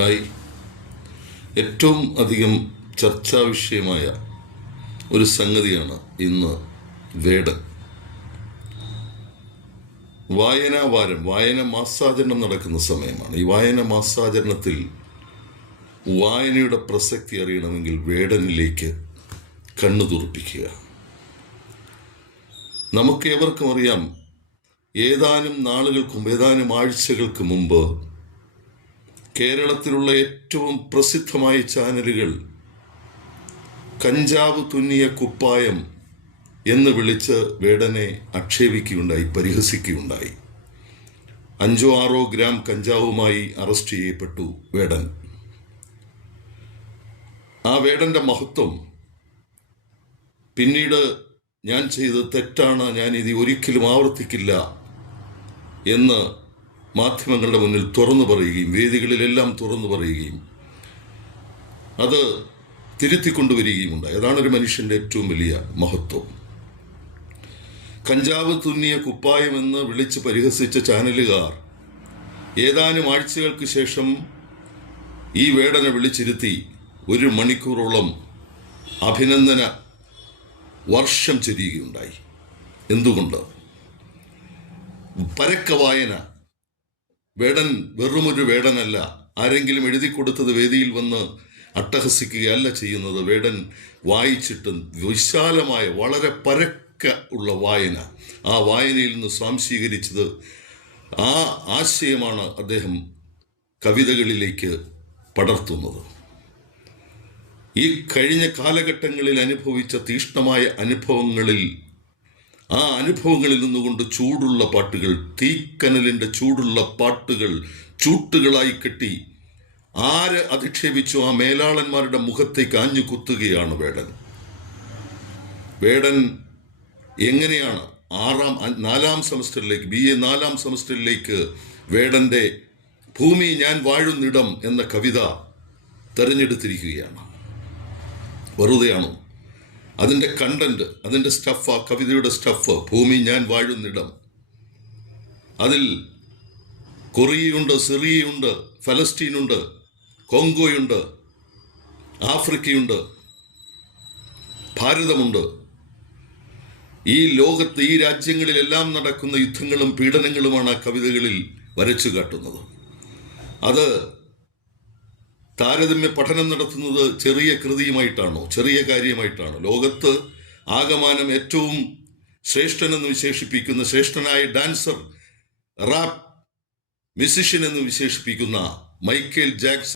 Hi. ഏറ്റവും അധികം ചർച്ചാ വിഷയമായ ഒരു സംഗതിയാണ് ഇന്ന് വേട്. വായനാ വാരം വായന മാസാചരണം നടക്കുന്ന സമയമാണ്. ഈ വായന മാസാചരണത്തിൽ വായനയുടെ പ്രസക്തി അറിയണമെങ്കിൽ വേടനിലേക്ക് കണ്ണു തുറപ്പിക്കുക. നമുക്ക് ഏവർക്കും അറിയാം ഏതാനും നാളുകൾക്കും ഏതാനും ആഴ്ചകൾക്ക് മുമ്പ് കേരളത്തിലുള്ള ഏറ്റവും പ്രസിദ്ധമായ ചാനലുകൾ കഞ്ചാവ് തുന്നിയ കുപ്പായം എന്ന് വിളിച്ച് വേടനെ ആക്ഷേപിക്കുകയുണ്ടായി പരിഹസിക്കുകയുണ്ടായി. അഞ്ചോ ആറോ ഗ്രാം കഞ്ചാവുമായി അറസ്റ്റ് ചെയ്യപ്പെട്ടു വേടൻ. ആ വേടന്റെ മഹത്വം പിന്നീട് ഞാൻ ചെയ്തത് തെറ്റാണ് ഞാൻ ഇത് ഒരിക്കലും ആവർത്തിക്കില്ല എന്ന് മാധ്യമങ്ങളുടെ മുന്നിൽ തുറന്നു പറയുകയും വേദികളിലെല്ലാം തുറന്നു പറയുകയും അത് തിരുത്തിക്കൊണ്ടുവരികയും ഉണ്ടായി. അതാണ് ഒരു മനുഷ്യന്റെ ഏറ്റവും വലിയ മഹത്വം. കഞ്ചാവ് തുന്നിയ കുപ്പായമെന്ന് വിളിച്ച് പരിഹസിച്ച ചാനലുകാർ ഏതാനും ആഴ്ചകൾക്ക് ശേഷം ഈ വേടനെ വിളിച്ചിരുത്തി ഒരു മണിക്കൂറോളം അഭിനന്ദന വർഷം ചെരിയുകയുണ്ടായി. എന്തുകൊണ്ട്? പരക്ക വായന വേടൻ വെറുമൊരു വേടനല്ല. ആരെങ്കിലും എഴുതി കൊടുത്തത് വേദിയിൽ വന്ന് അട്ടഹസിക്കുകയല്ല ചെയ്യുന്നത്. വേടൻ വായിച്ചിട്ടും വിശാലമായ വളരെ പരക്ക ഉള്ള വായന. ആ വായനയിൽ നിന്ന് സ്വാംശീകരിച്ചത് ആ ആശയമാണ് അദ്ദേഹം കവിതകളിലേക്ക് പടർത്തുന്നത്. ഈ കഴിഞ്ഞ കാലഘട്ടങ്ങളിൽ അനുഭവിച്ച തീഷ്ണമായ അനുഭവങ്ങളിൽ ആ അനുഭവങ്ങളിൽ നിന്നുകൊണ്ട് ചൂടുള്ള പാട്ടുകൾ തീക്കനലിന്റെ ചൂടുള്ള പാട്ടുകൾ ചൂട്ടുകളായി കെട്ടി ആര് അധിക്ഷേപിച്ചു ആ മേലാളന്മാരുടെ മുഖത്തേക്ക് ആഞ്ഞു കുത്തുകയാണ് വേടൻ. വേടൻ എങ്ങനെയാണ് ആറാം നാലാം സെമസ്റ്ററിലേക്ക് ബി എ നാലാം സെമസ്റ്ററിലേക്ക് വേടന്റെ ഭൂമി ഞാൻ വാഴുന്നിടം എന്ന കവിത തെരഞ്ഞെടുത്തിരിക്കുകയാണ്. വെറുതെയാണോ? അതിന്റെ കണ്ടന്റ് അതിന്റെ സ്റ്റഫ് ആ കവിതയുടെ സ്റ്റഫ് ഭൂമി ഞാൻ വാഴുന്നിടം. അതിൽ കൊറിയയുണ്ട് സിറിയയുണ്ട് ഫലസ്തീനുണ്ട് കോങ്കോയുണ്ട് ആഫ്രിക്കയുണ്ട് ഭാരതമുണ്ട്. ഈ ലോകത്ത് ഈ രാജ്യങ്ങളിലെല്ലാം നടക്കുന്ന യുദ്ധങ്ങളും പീഡനങ്ങളുമാണ് ആ കവിതകളിൽ വരച്ചു കാട്ടുന്നത്. അത് താരതമ്യ പഠനം നടത്തുന്നത് ചെറിയ കൃതിയുമായിട്ടാണോ? ചെറിയ കാര്യമായിട്ടാണോ? ലോകത്ത് ആകമാനം ഏറ്റവും ശ്രേഷ്ഠനെന്ന് വിശേഷിപ്പിക്കുന്ന ശ്രേഷ്ഠനായ ഡാൻസർ റാപ്പ് മ്യൂസിഷ്യൻ എന്ന് വിശേഷിപ്പിക്കുന്ന മൈക്കേൽ ജാക്സൺ